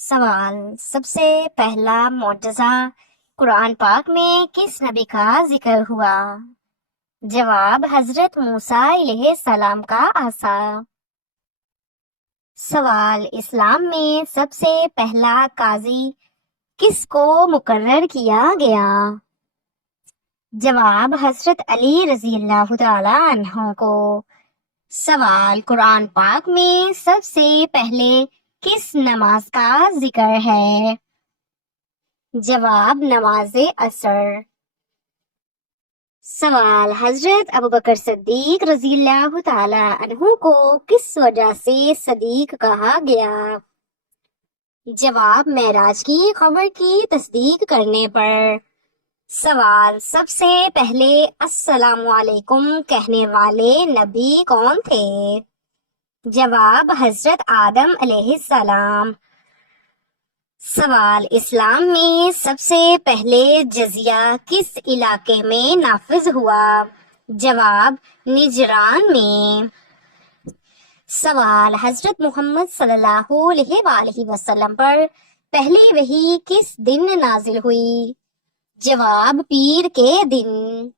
سوال: سب سے پہلا معجزہ قرآن پاک میں کس نبی کا ذکر ہوا؟ جواب: حضرت موسیٰ علیہ السلام کا عصا۔ سوال: اسلام میں سب سے پہلا قاضی کس کو مقرر کیا گیا؟ جواب: حضرت علی رضی اللہ تعالی عنہ کو۔ سوال: قرآن پاک میں سب سے پہلے کس نماز کا ذکر ہے؟ جواب: نماز عصر۔ سوال: حضرت ابوبکر صدیق رضی اللہ تعالی عنہ کو کس وجہ سے صدیق کہا گیا؟ جواب: معراج کی خبر کی تصدیق کرنے پر۔ سوال: سب سے پہلے السلام علیکم کہنے والے نبی کون تھے؟ جواب: حضرت آدم علیہ السلام۔ سوال: اسلام میں سب سے پہلے جزیہ کس علاقے میں نافذ ہوا؟ جواب: نجران میں۔ سوال: حضرت محمد صلی اللہ علیہ وآلہ وسلم پر پہلی وحی کس دن نازل ہوئی؟ جواب: پیر کے دن۔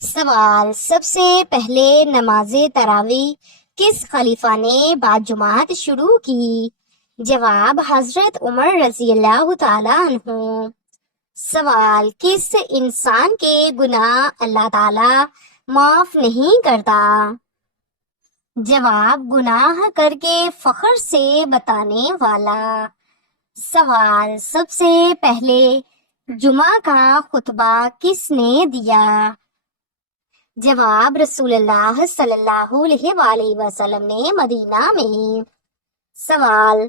سوال: سب سے پہلے نماز تراویح کس خلیفہ نے بعد جماعت شروع کی؟ جواب: حضرت عمر رضی اللہ تعالی عنہ۔ سوال: کس انسان کے گناہ اللہ تعالی معاف نہیں کرتا؟ جواب: گناہ کر کے فخر سے بتانے والا۔ سوال: سب سے پہلے جمعہ کا خطبہ کس نے دیا؟ جواب: رسول اللہ صلی اللہ علیہ وآلہ وسلم نے مدینہ میں۔ سوال: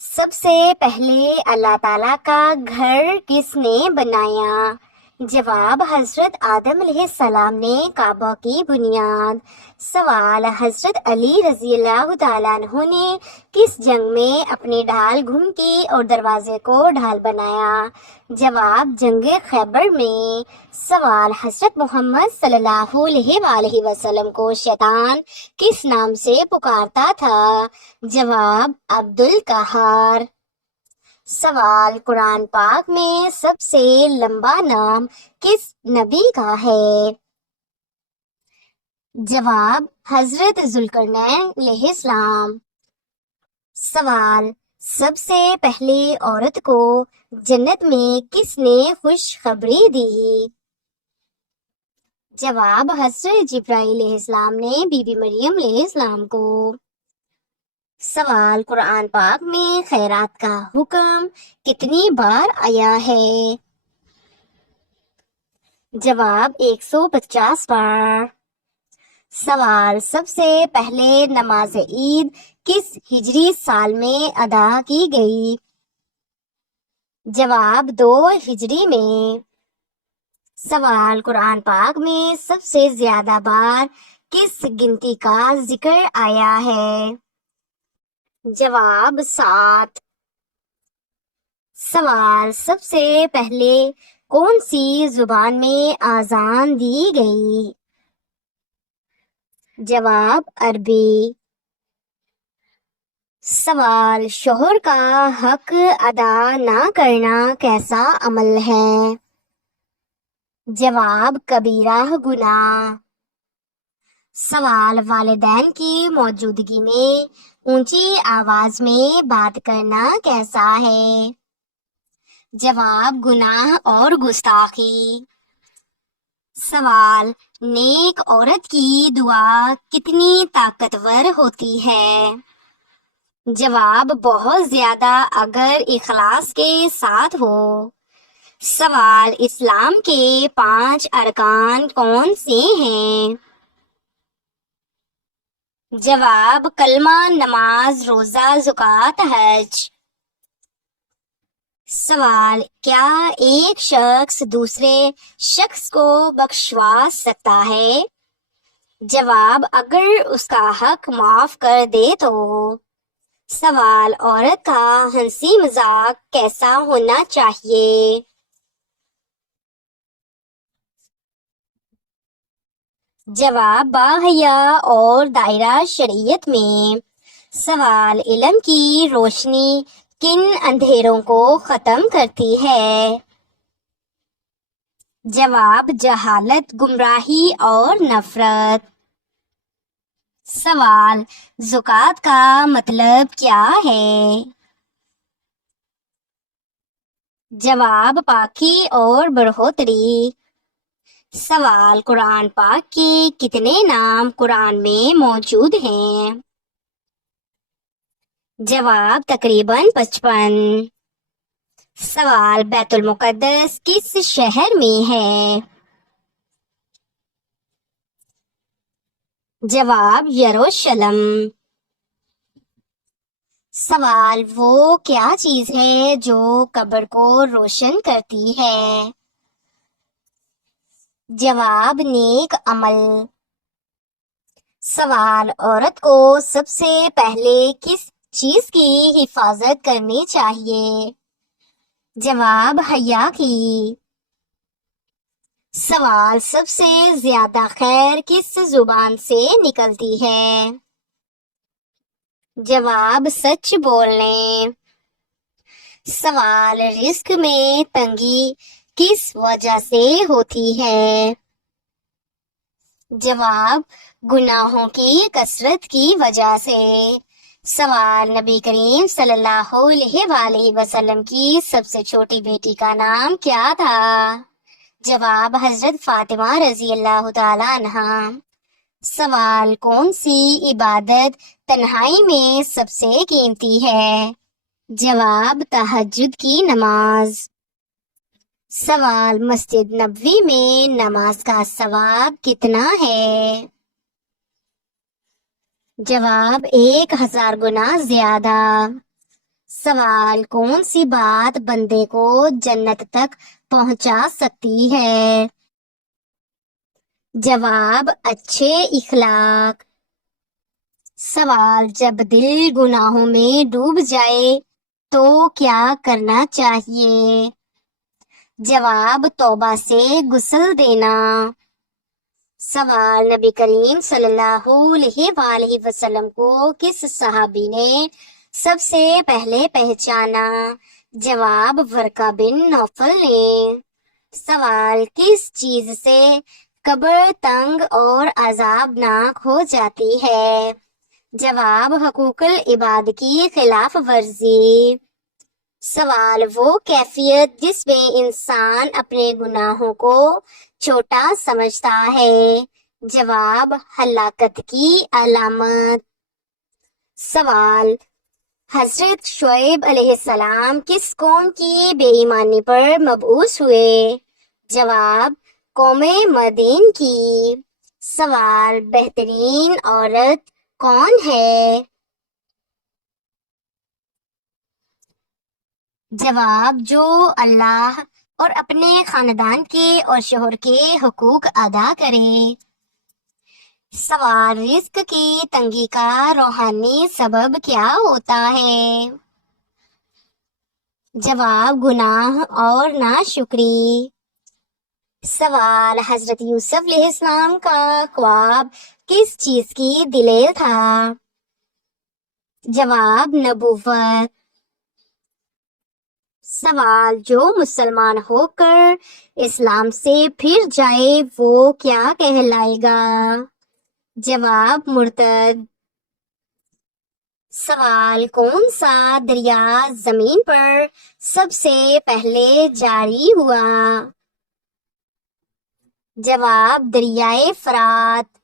سب سے پہلے اللہ تعالیٰ کا گھر کس نے بنایا؟ جواب: حضرت آدم علیہ السلام نے کعبہ کی بنیاد۔ سوال: حضرت علی رضی اللہ تعالیٰ عنہ نے کس جنگ میں اپنی ڈھال گم کی اور دروازے کو ڈھال بنایا؟ جواب: جنگ خیبر میں۔ سوال: حضرت محمد صلی اللہ علیہ وآلہ وسلم کو شیطان کس نام سے پکارتا تھا؟ جواب: عبد القہار۔ سوال: قرآن پاک میں سب سے لمبا نام کس نبی کا ہے؟ جواب: حضرت ذوالقرنین علیہ السلام۔ سوال: سب سے پہلے عورت کو جنت میں کس نے خوشخبری دی؟ جواب: حضرت جبرائیل علیہ السلام نے بی بی مریم علیہ السلام کو۔ سوال: قرآن پاک میں خیرات کا حکم کتنی بار آیا ہے؟ جواب: 150 بار۔ سوال: سب سے پہلے نماز عید کس ہجری سال میں ادا کی گئی؟ جواب: 2 ہجری میں۔ سوال: قرآن پاک میں سب سے زیادہ بار کس گنتی کا ذکر آیا ہے؟ جواب: 7۔ سوال: سب سے پہلے کون سی زبان میں اذان دی گئی؟ جواب: عربی۔ سوال: شوہر کا حق ادا نہ کرنا کیسا عمل ہے؟ جواب: کبیرہ گناہ۔ سوال: والدین کی موجودگی میں اونچی آواز میں بات کرنا کیسا ہے؟ جواب: گناہ اور گستاخی۔ سوال: نیک عورت کی دعا کتنی طاقتور ہوتی ہے؟ جواب: بہت زیادہ اگر اخلاص کے ساتھ ہو۔ سوال: اسلام کے 5 ارکان کون سے ہیں؟ جواب: کلمہ، نماز، روزہ، زکوٰۃ، حج۔ سوال: کیا ایک شخص دوسرے شخص کو بخشوا سکتا ہے؟ جواب: اگر اس کا حق معاف کر دے تو۔ سوال: عورت کا ہنسی مذاق کیسا ہونا چاہیے؟ جواب: باحیا اور دائرہ شریعت میں۔ سوال: علم کی روشنی کن اندھیروں کو ختم کرتی ہے؟ جواب جہالت، گمراہی اور نفرت۔ سوال زکوٰۃ کا مطلب کیا ہے؟ جواب پاکی اور بڑھوتری۔ سوال قرآن پاک کے کتنے نام قرآن میں موجود ہیں؟ جواب تقریباً 55۔ سوال بیت المقدس کس شہر میں ہے؟ جواب یروشلم۔ سوال وہ کیا چیز ہے جو قبر کو روشن کرتی ہے؟ جواب نیک عمل۔ سوال عورت کو سب سے پہلے کس چیز کی حفاظت کرنی چاہیے؟ جواب حیا کی۔ سوال سب سے زیادہ خیر کس زبان سے نکلتی ہے؟ جواب سچ بولنے۔ سوال رزق میں تنگی کس وجہ سے ہوتی ہے؟ جواب گناہوں کی کثرت کی وجہ سے۔ سوال نبی کریم صلی اللہ علیہ وآلہ وسلم کی سب سے چھوٹی بیٹی کا نام کیا تھا؟ جواب حضرت فاطمہ رضی اللہ تعالی عنہا۔ سوال کون سی عبادت تنہائی میں سب سے قیمتی ہے؟ جواب تہجد کی نماز۔ سوال مسجد نبوی میں نماز کا ثواب کتنا ہے؟ جواب 1000 گنا زیادہ۔ سوال کون سی بات بندے کو جنت تک پہنچا سکتی ہے؟ جواب اچھے اخلاق۔ سوال جب دل گناہوں میں ڈوب جائے تو کیا کرنا چاہیے؟ جواب توبہ سے غسل دینا۔ سوال نبی کریم صلی اللہ علیہ وآلہ وسلم کو کس صحابی نے سب سے پہلے پہچانا؟ جواب ورقہ بن نوفل نے۔ سوال کس چیز سے قبر تنگ اور عذابناک ہو جاتی ہے؟ جواب حقوق العباد کی خلاف ورزی۔ سوال وہ کیفیت جس میں انسان اپنے گناہوں کو چھوٹا سمجھتا ہے؟ جواب ہلاکت کی علامت۔ سوال حضرت شعیب علیہ السلام کس قوم کی بے ایمانی پر مبعوث ہوئے؟ جواب قوم مدین کی۔ سوال بہترین عورت کون ہے؟ جواب جو اللہ اور اپنے خاندان کے اور شوہر کے حقوق ادا کرے۔ سوال رزق کی تنگی کا روحانی سبب کیا ہوتا ہے؟ جواب گناہ اور ناشکری۔ سوال حضرت یوسف علیہ السلام کا خواب کس چیز کی دلیل تھا؟ جواب نبوت۔ سوال جو مسلمان ہو کر اسلام سے پھر جائے وہ کیا کہلائے گا؟ جواب مرتد۔ سوال کون سا دریا زمین پر سب سے پہلے جاری ہوا؟ جواب دریائے فرات۔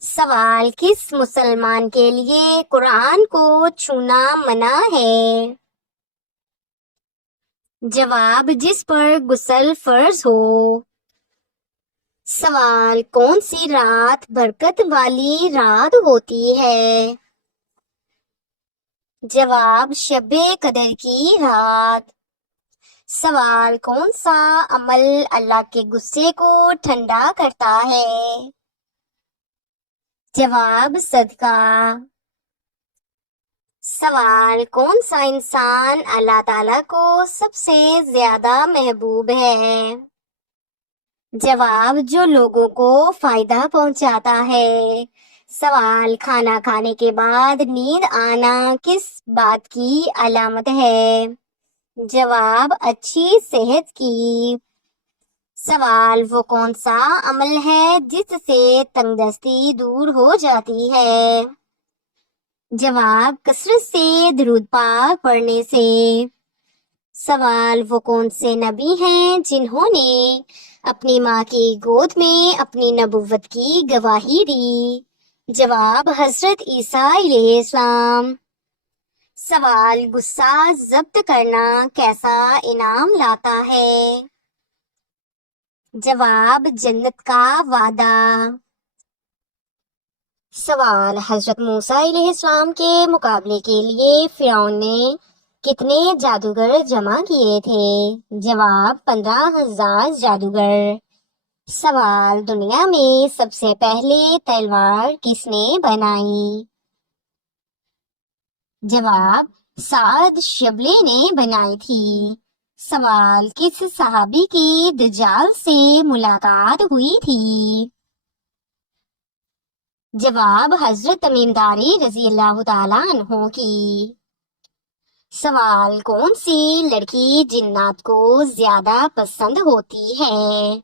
سوال کس مسلمان کے لیے قرآن کو چھونا منع ہے؟ جواب جس پر غسل فرض ہو۔ سوال کون سی رات برکت والی رات ہوتی ہے؟ جواب شب قدر کی رات۔ سوال کون سا عمل اللہ کے غصے کو ٹھنڈا کرتا ہے؟ جواب صدقہ۔ سوال کون سا انسان اللہ تعالیٰ کو سب سے زیادہ محبوب ہے؟ جواب جو لوگوں کو فائدہ پہنچاتا ہے۔ سوال، کھانا کھانے کے بعد نیند آنا کس بات کی علامت ہے؟ جواب، اچھی صحت کی۔ سوال، وہ کون سا عمل ہے جس سے تنگ دستی دور ہو جاتی ہے؟ جواب، کثرت سے درود پاک پڑھنے سے۔ سوال، وہ کون سے نبی ہیں جنہوں نے اپنی ماں کی گود میں اپنی نبوت کی گواہی دی؟ جواب، حضرت عیسیٰ علیہ السلام۔ سوال، غصہ ضبط کرنا کیسا انعام لاتا ہے؟ جواب، جنت کا وعدہ۔ سوال، حضرت موسیٰ علیہ السلام کے مقابلے کے لیے فرعون نے کتنے جادوگر جمع کیے تھے؟ جواب، 15,000 جادوگر۔ سوال، دنیا میں سب سے پہلے تلوار کس نے بنائی؟ جواب، سعد شبلی نے بنائی تھی۔ سوال، کس صحابی کی دجال سے ملاقات ہوئی تھی؟ جواب، حضرت تمیم داری رضی اللہ تعالیٰ عنہ کی۔ سوال، کون سی لڑکی جنات کو زیادہ پسند ہوتی ہے؟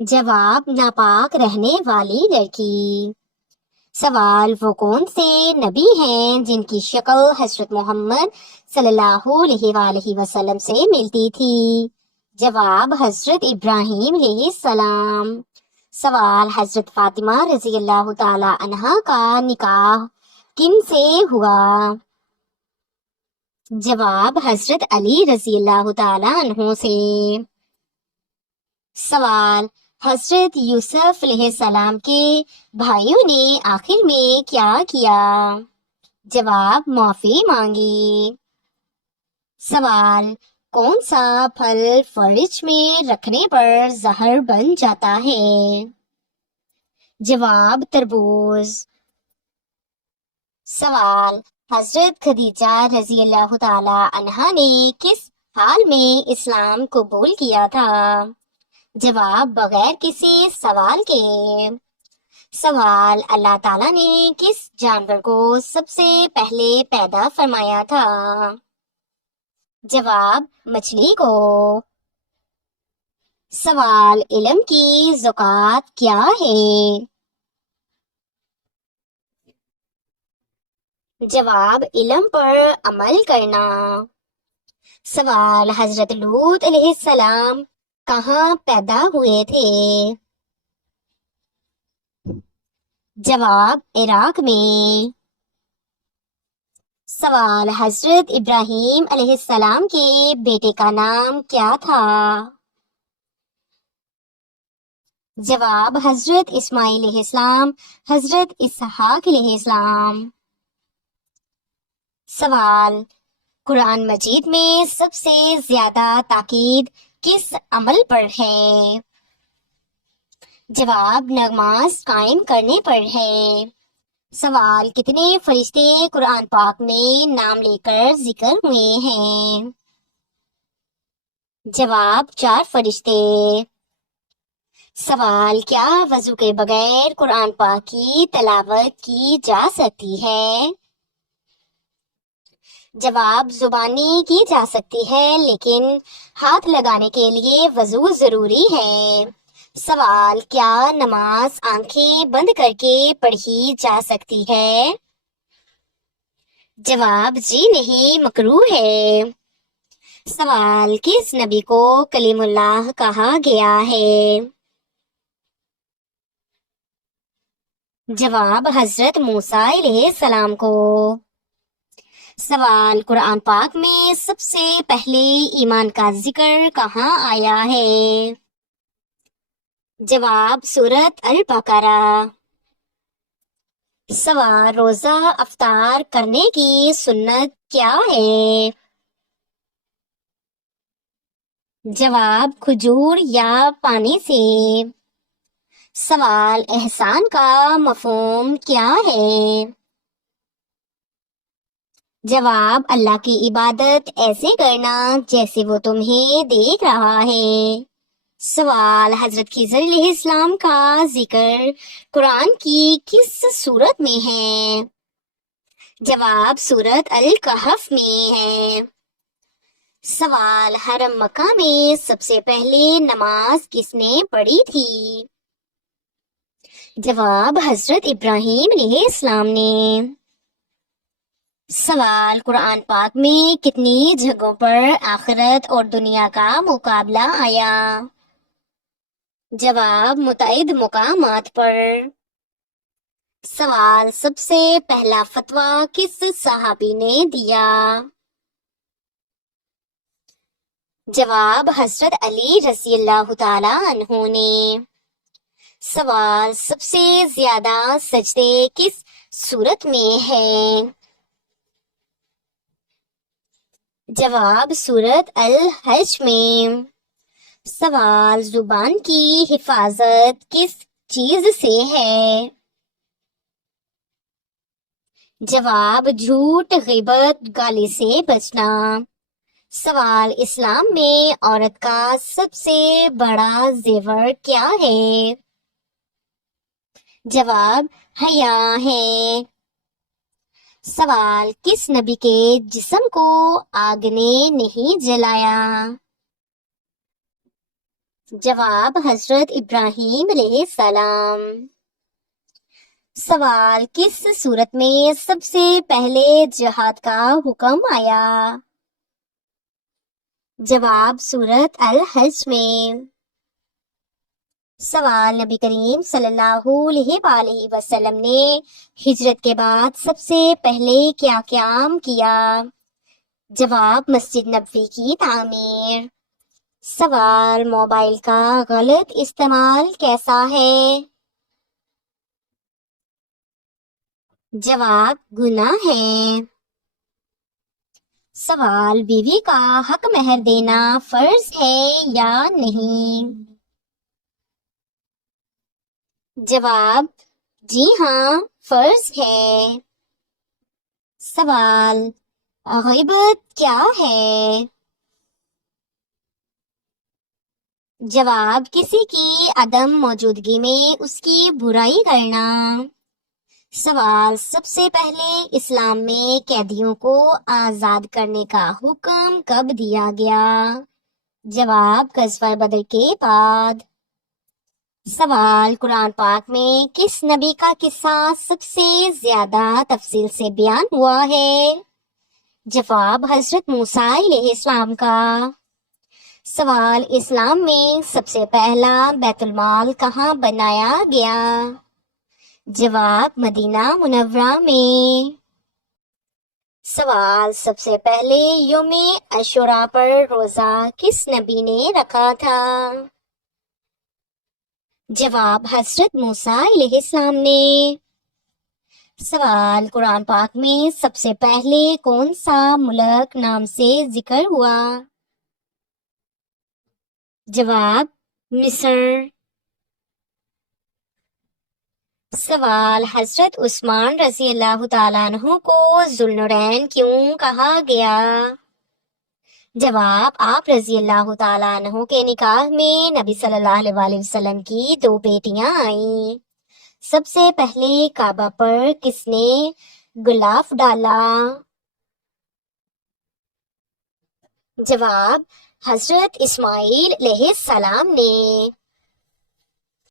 جواب، ناپاک رہنے والی لڑکی۔ سوال، وہ کون سے نبی ہیں جن کی شکل حضرت محمد صلی اللہ علیہ وآلہ وسلم سے ملتی تھی؟ جواب، حضرت ابراہیم علیہ السلام۔ سوال، حضرت فاطمہ رضی اللہ تعالی عنہا کا نکاح کن سے ہوا؟ جواب، حضرت علی رضی اللہ تعالی عنہ سے۔ سوال، حضرت یوسف علیہ السلام کے بھائیوں نے آخر میں کیا کیا؟ جواب، معافی مانگی۔ سوال، کون سا پھل فریج میں رکھنے پر زہر بن جاتا ہے؟ جواب، تربوز۔ سوال، حضرت خدیجہ رضی اللہ تعالی عنہا نے کس حال میں اسلام قبول کیا تھا؟ جواب، بغیر کسی سوال کے۔ سوال، اللہ تعالیٰ نے کس جانور کو سب سے پہلے پیدا فرمایا تھا؟ جواب، مچھلی کو۔ سوال، علم کی زکوٰۃ کیا ہے؟ جواب، علم پر عمل کرنا۔ سوال، حضرت لوط علیہ السلام کہاں پیدا ہوئے تھے؟ جواب، عراق میں۔ سوال، حضرت ابراہیم علیہ السلام کے بیٹے کا نام کیا تھا؟ جواب، حضرت اسماعیل علیہ السلام، حضرت اسحاق علیہ السلام۔ سوال، قرآن مجید میں سب سے زیادہ تاکید کس عمل پر ہے؟ جواب، نماز قائم کرنے پر ہے۔ سوال، کتنے فرشتے قرآن پاک میں نام لے کر ذکر ہوئے ہیں؟ جواب، 4 فرشتے۔ سوال، کیا وضو کے بغیر قرآن پاک کی تلاوت کی جا سکتی ہے؟ جواب، زبانی کی جا سکتی ہے لیکن ہاتھ لگانے کے لیے وضو ضروری ہے۔ سوال، کیا نماز آنکھیں بند کر کے پڑھی جا سکتی ہے؟ جواب، جی نہیں، مکروہ ہے۔ سوال، کس نبی کو کلیم اللہ کہا گیا ہے؟ جواب، حضرت موسیٰ علیہ السلام کو۔ سوال، قرآن پاک میں سب سے پہلے ایمان کا ذکر کہاں آیا ہے؟ جواب، سورۃ البقرہ۔ سوال، روزہ افطار کرنے کی سنت کیا ہے؟ جواب، کھجور یا پانی سے۔ سوال، احسان کا مفہوم کیا ہے؟ جواب، اللہ کی عبادت ایسے کرنا جیسے وہ تمہیں دیکھ رہا ہے۔ سوال، حضرت خضر علیہ السلام کا ذکر قرآن کی کس سورت میں ہے؟ جواب، سورت الکہف میں ہے۔ سوال، حرم مکہ میں سب سے پہلے نماز کس نے پڑھی تھی؟ جواب، حضرت ابراہیم علیہ السلام نے۔ سوال، قرآن پاک میں کتنی جگہوں پر آخرت اور دنیا کا مقابلہ آیا؟ جواب، متعدد مقامات پر۔ سوال، سب سے پہلا فتویٰ کس صحابی نے دیا؟ جواب، حضرت علی رضی اللہ تعالی عنہ نے۔ سوال، سب سے زیادہ سجدے کس سورت میں ہیں؟ جواب، سورت الحج میں۔ سوال، زبان کی حفاظت کس چیز سے ہے؟ جواب، جھوٹ، غیبت، گالی سے بچنا۔ سوال، اسلام میں عورت کا سب سے بڑا زیور کیا ہے؟ جواب، حیا ہے۔ سوال، کس نبی کے جسم کو آگ نے نہیں جلایا؟ جواب، حضرت ابراہیم علیہ السلام۔ سوال، کس صورت میں سب سے پہلے جہاد کا حکم آیا؟ جواب، سورت الحج میں۔ سوال، نبی کریم صلی اللہ علیہ وآلہ وسلم نے ہجرت کے بعد سب سے پہلے کیا قیام کیا؟ جواب، مسجد نبوی کی تعمیر۔ سوال، موبائل کا غلط استعمال کیسا ہے؟ جواب، گناہ ہے۔ سوال، بیوی کا حق مہر دینا فرض ہے یا نہیں؟ جواب، جی ہاں، فرض ہے۔ سوال، غیبت کیا ہے؟ جواب، کسی کی عدم موجودگی میں اس کی برائی کرنا۔ سوال، سب سے پہلے اسلام میں قیدیوں کو آزاد کرنے کا حکم کب دیا گیا؟ جواب، غزوہ بدر کے بعد۔ سوال، قرآن پاک میں کس نبی کا قصہ سب سے زیادہ تفصیل سے بیان ہوا ہے؟ جواب، حضرت موسیٰ علیہ السلام کا۔ سوال، اسلام میں سب سے پہلا بیت المال کہاں بنایا گیا؟ جواب، مدینہ منورہ میں۔ سوال، سب سے پہلے یوم عاشوراء پر روزہ کس نبی نے رکھا تھا؟ جواب، حضرت موسیٰ علیہ السلام نے۔ سوال، قرآن پاک میں سب سے پہلے کون سا ملک نام سے ذکر ہوا؟ جواب، مصر۔ سوال، حضرت عثمان رضی اللہ تعالیٰ عنہ کو ذوالنورین کیوں کہا گیا؟ جواب، آپ رضی اللہ تعالیٰ عنہ کے نکاح میں نبی صلی اللہ علیہ وآلہ وسلم کی 2 بیٹیاں آئیں۔ سب سے پہلے کعبہ پر کس نے غلاف ڈالا؟ جواب، حضرت اسماعیل علیہ السلام نے۔